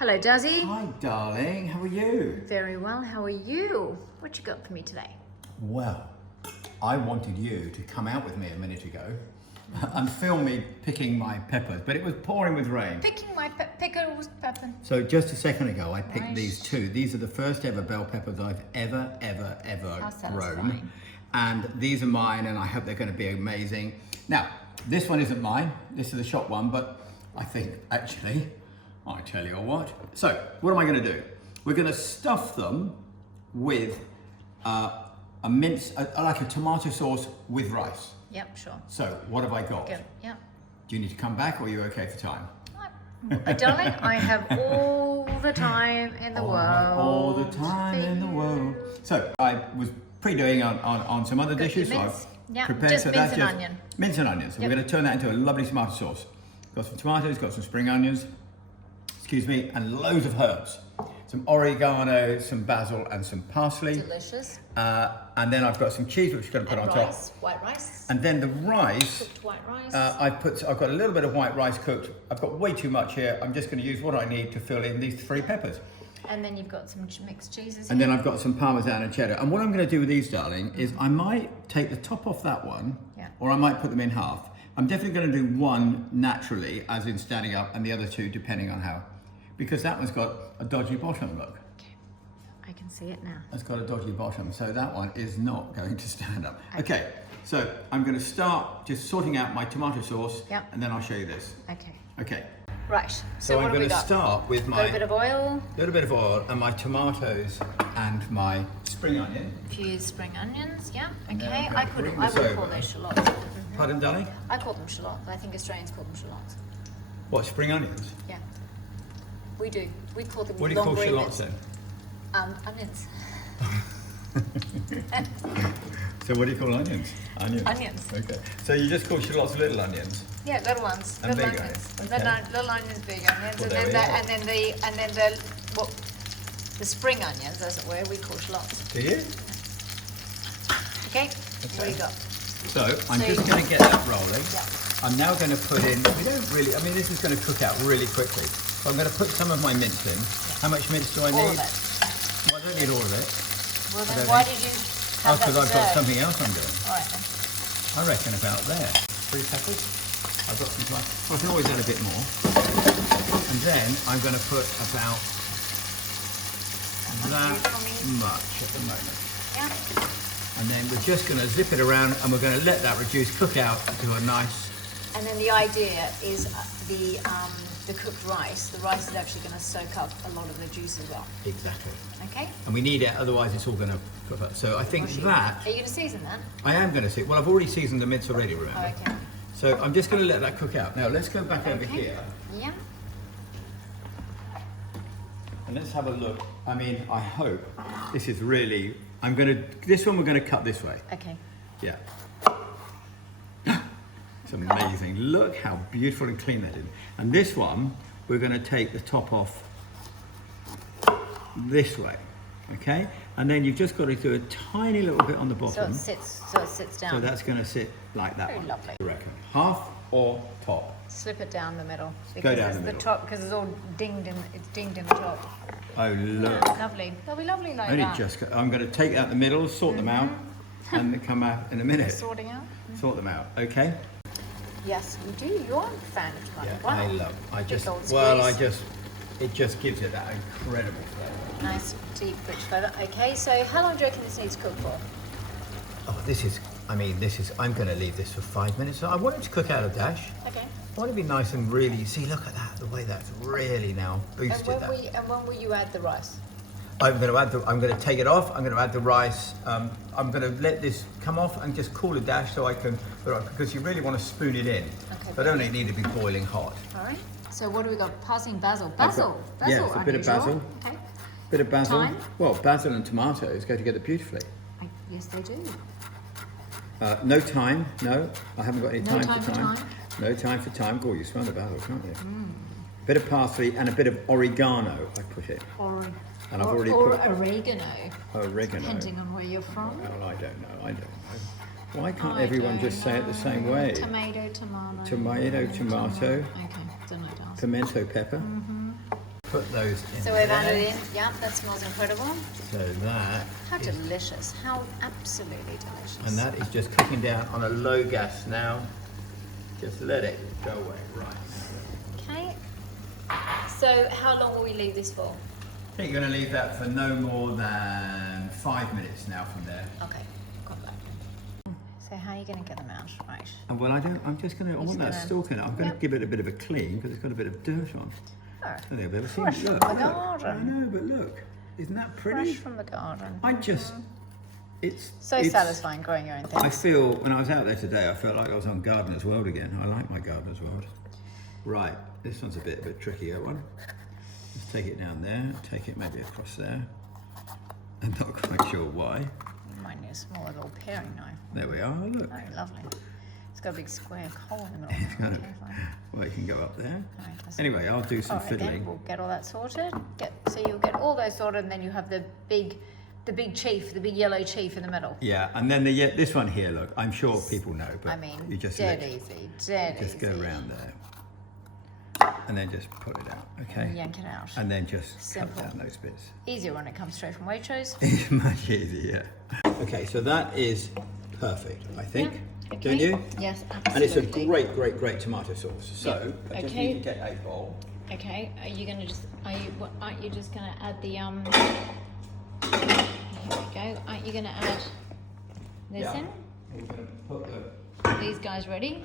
Hello, Dazzy. Hi, darling. How are you? Very well. How are you? What you got for me today? Well, I wanted you to come out with me a minute ago and film me picking my peppers, but it was pouring with rain. Picking my pickles, pepper. So just a second ago, I picked Right. these two. These are the first ever bell peppers I've ever How grown. satisfying. And these are mine, and I hope they're going to be amazing. Now, this one isn't mine. This is a shop one, but I think actually, I tell you what. So, what am I going to do? We're going to stuff them with like a tomato sauce with rice. Yep, sure. So, what have I got? Good. Yeah. Do you need to come back, or are you okay for time? Darling, I have all the time in the world. All the time in the world. So I was pre-doing on some other dishes. So mince. I've Yeah, prepared just so mince that's and just onion. mince and onions. So Yep. we're going to turn that into a lovely tomato sauce. Got some tomatoes, got some spring onions, excuse me, and loads of herbs. Some oregano, some basil, and some parsley. Delicious. And then I've got some cheese, which we're going to put And on rice, top. white rice. And then the rice. Cooked white rice. I've got a little bit of white rice cooked. I've got way too much here. I'm just going to use what I need to fill in these three peppers. And then you've got some mixed cheeses. And here. then I've got some Parmesan and cheddar. And what I'm going to do with these, darling, is I might take the top off that one, Yeah. or I might put them in half. I'm definitely going to do one naturally, as in standing up, and the other two depending on how. Because that one's got a dodgy bottom, look. Okay. I can see it now. That's got a dodgy bottom, so that one is not going to stand up. Okay, so I'm going to start just sorting out my tomato sauce, Yep. and then I'll show you this. Okay. Okay, Right. so what I'm have we going to got? start with A my little bit of oil. little bit of oil and my tomatoes and my spring onion. A few spring onions. Yeah. And then Okay. I'm I gonna would bring call this those over. shallots. Pardon, darling? I call them shallots. I think Australians call them shallots. What, spring onions? Yeah. We do. We call them What do you call long shallots onions. then? Onions. So what do you call onions? Onions. Onions. Okay. So you just call shallots little onions? Yeah, little ones. And Little big onions. onions. Okay. Little onions, big onions, Well, and there then we are. and then the what the spring onions, as it were, we call shallots. Do you? Okay. What do you got? So I'm So just you- going to get that rolling. Yeah. I'm now going to put in, we don't really, I mean this is going to cook out really quickly. So I'm going to put some of my mince in. How much mince do I need? All of it. Well, I don't need all of it. Well, I then don't why think- did you Oh, have that because I've got reserved? something else I'm doing. All right then. I reckon about there. 3 peppers. I've got some time. Well, I can always add a bit more. And then I'm going to put about that much at the moment. Yeah. And then we're just going to zip it around and we're going to let that reduce, cook out to a nice... And then the idea is the cooked rice. The rice is actually going to soak up a lot of the juice as well. Exactly. Okay. And we need it, otherwise it's all going to cook up. So I think that... Are you going to season that? I am going to see... Well, I've already seasoned the mince already, remember? Oh, okay. So I'm just going to let that cook out. Now let's go back over Okay. here. Yeah. And let's have a look. I mean, I hope this is really... This one we're going to cut this way. Okay. Yeah. It's amazing. Look how beautiful and clean that is. And this one, we're going to take the top off this way. Okay? And then you've just got to do a tiny little bit on the So bottom. it sits down. So that's going to sit like that Very one. lovely. I reckon. Half or top? Slip it down the middle. Go down it's the middle. top because it's all dinged in. It's dinged in the top. Oh, look. Yeah, lovely. They'll be lovely like Only that. just, I'm going to take out the middle, sort them out, and they come out in a minute. Sorting out. Sort them out, okay? Yes, you do. You're a fan of tomato. Yeah, Wow. Big old it just gives it that incredible flavour. Nice, deep, rich flavour. Okay, so how long do you reckon this needs to cook for? Oh, I'm going to leave this for 5 minutes. I want it to cook out a dash. Okay. I want it to be nice and really, see, look at that, the way that's really now boosted that. And when will you add the rice? I'm going to take it off, I'm going to add the rice, I'm going to let this come off and just cool a dash so I can, because you really want to spoon it in. Okay. But don't need to be boiling hot. All right. So what do we got? Parsing basil. I've got- Basil. yes, a bit of basil. Okay. Bit of basil. Thyme? Well, basil and tomatoes go together beautifully. Yes, they do. No thyme, no. I haven't got any No thyme thyme for for thyme. thyme? No thyme for thyme. Oh, you smell the basil, can't you? Bit of parsley and a bit of oregano, I put in. And I've already or put oregano, oregano. depending on where you're from. Well, I don't know. Why can't everyone just say it the same way? Tomato, tomato. Tomato, tomato. Okay, don't know to ask. Pimento pepper. put those in So we've there. added in, yeah, that smells incredible. So that How is, delicious, how absolutely delicious. and that is just cooking down on a low gas now. Just let it go away, right. Okay, so how long will we leave this for? I think you're going to leave that for no more than 5 minutes now from there. Okay, got that. So how are you going to get them out? Right. And well, I'm just going to, I want that stalk in it. I'm going to give it a bit of a clean because it's got a bit of dirt on. Oh, So there, but fresh see, from look, the look. garden. I know, but look, isn't that pretty? Fresh from the garden. I just, it's So satisfying growing your own things. I feel, when I was out there today, I felt like I was on Gardener's World again. I like my Gardener's World. Right, this one's a bit trickier one. Let's take it down there, take it maybe across there. I'm not quite sure why. You might need a smaller little paring knife. There we are, look. Oh, lovely. It's got a big square hole in the middle. It's got well, you can go up there. Right, Anyway, I'll do some Alright, fiddling. then we'll get all that sorted. So you'll get all those sorted, and then you have the big chief, the big yellow chief in the middle. Yeah, and then this one here, look, I'm sure people know, but I mean, you just dead easy, dead just easy. go around there. And then just pull it out, okay? And yank it out. And then just Simple. cut down those bits. Easier when it comes straight from Waitrose. It's much easier. Okay, so that is perfect, I think. Yeah, okay. Don't you? Yes, And it's absolutely. a great tomato sauce. So I just Okay. need to get a bowl. Okay, aren't you just gonna add the here we go. Aren't you gonna add this Yeah. in? We're going to put Are these guys ready?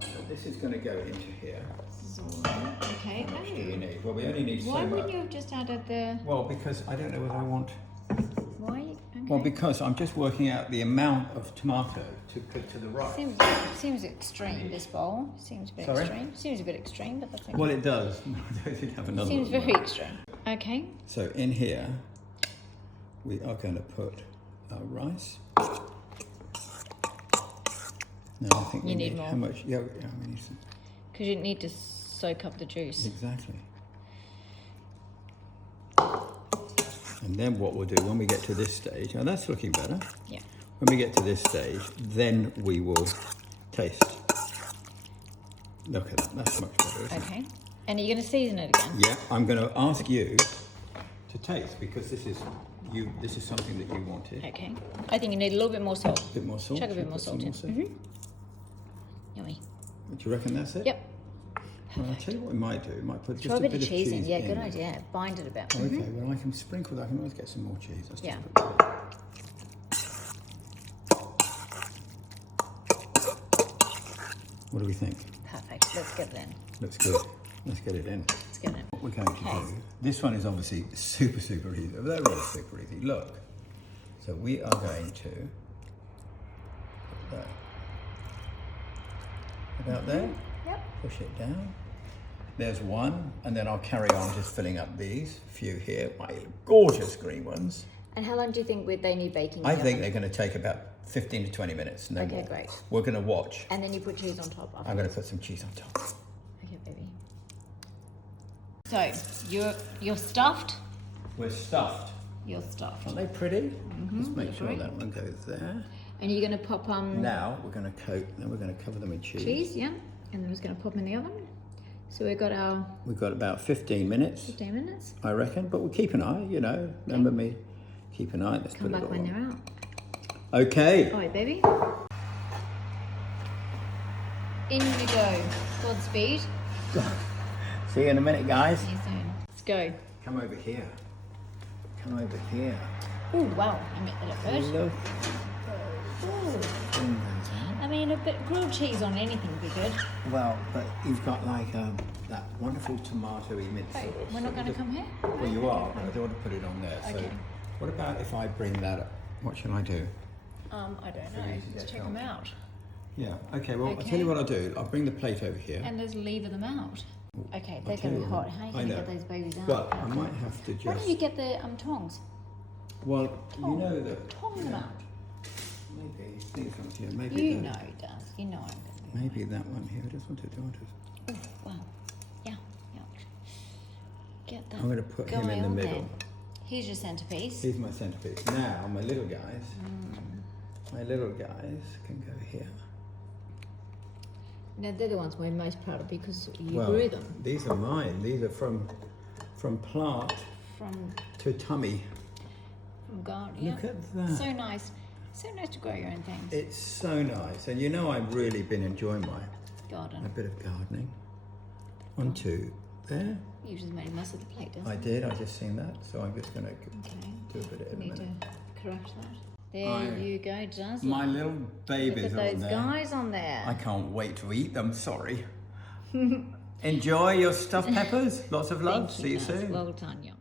so this is going to go into here. This is all in. Okay. How much do we need? Well, we only need so Why much. wouldn't you have just added the Well, because I don't know whether I want. why? Okay. Well, because I'm just working out the amount of tomato to put to the rice. Seems extreme, this bowl. Seems a bit Sorry? extreme. Seems a bit extreme, but that's okay. Well, it does. I did have another Seems one. very extreme. Okay. So in here, we are going to put our rice. No, I think we You need more. How much? Yeah, we need some. Because you need to soak up the juice. Exactly. And then what we'll do when we get to this stage, oh, that's looking better. Yeah. When we get to this stage, then we will taste. Look at that, that's much better, isn't it? Okay. And are you going to season it again? Yeah, I'm going to ask you to taste because this is something that you wanted. Okay. I think you need a little bit more salt. A bit more salt. Chuck a Should bit we more put some salt in. more salt? Yummy. Do you reckon that's it? Yep. Well, I'll tell you what we might do. We might put just Throw a bit of cheese in. Yeah, good there. idea. Bind it a bit. Okay, well I can sprinkle that. I can always get some more cheese. Let's just Yeah. put that. What do we think? Perfect. Let's get it in. Looks good. Let's get it in. Let's get it in. What we're going to do, this one is obviously super easy. They're all super easy. Look. So we are going to put that about there. Yep. Push it down. There's one, and then I'll carry on just filling up these few here, my gorgeous green ones. And how long do you think they need baking? I think they're going to take about 15 to 20 minutes. No Okay, more. great. We're going to watch. And then you put cheese on top after. I'm going to put some cheese on top. Okay, baby. So you're stuffed. We're stuffed. You're stuffed. Aren't they pretty? Let's make they're sure great. that one goes there. And you're going to pop Now we're going to coat. Then we're going to cover them with cheese. cheese, yeah. And then we're going to pop them in the oven. So we've got our We've got about 15 minutes, 15 minutes. I reckon. But we'll keep an eye. You know, remember me. Keep an eye. Let's Come put it back all when on. they're out. Okay. All right, baby. In you go. Godspeed. See you in a minute, guys. See you soon. Let's go. Come over here. Come over here. Oh wow, I make that look good. Look. Ooh. I mean, a bit grilled cheese on anything would be good. Well, but you've got like that wonderful tomatoey mint sauce. We're not going to come here? Well, you are, but I don't want to put it on there. So, Okay. what about if I bring that up? What shall I do? I don't know. easy to Let's check tell. them out. Yeah. Okay. Well, I'll Okay. tell you what I'll do. I'll bring the plate over here. And let's lever them out. Okay, they're tell going to you be what, hot. How are you I going to know. get those babies out? Well, I might have to Why just. don't you get the tongs? Well, you know that. Tong them out. Maybe these ones here. Maybe. You that, know, Daz. You know I'm going to be. Maybe that one here. I just want to do it. Oh, wow. Yeah, yeah. Get that. I'm going to put him guy in the on middle. there. Here's your centerpiece. Here's my centerpiece. Now, my little guys. My little guys can go here. Now, they're the ones we're most proud of because you Well, grew them. these are mine. These are from From plant from to tummy. garden. Look at that. So nice. So nice to grow your own things. It's so nice. And you know I've really been enjoying my Garden. a bit of gardening. One, two, there. You just made a mess of the plate, didn't I did, I just seen that. So I'm just going to Okay. do a bit of it in a Need minute. to correct that. There you go, Dazzler. My little Look babies at are on those there. guys on there. I can't wait to eat them, sorry. Enjoy your stuffed peppers. Lots of love. Thank See you Daz. soon. Well done, young.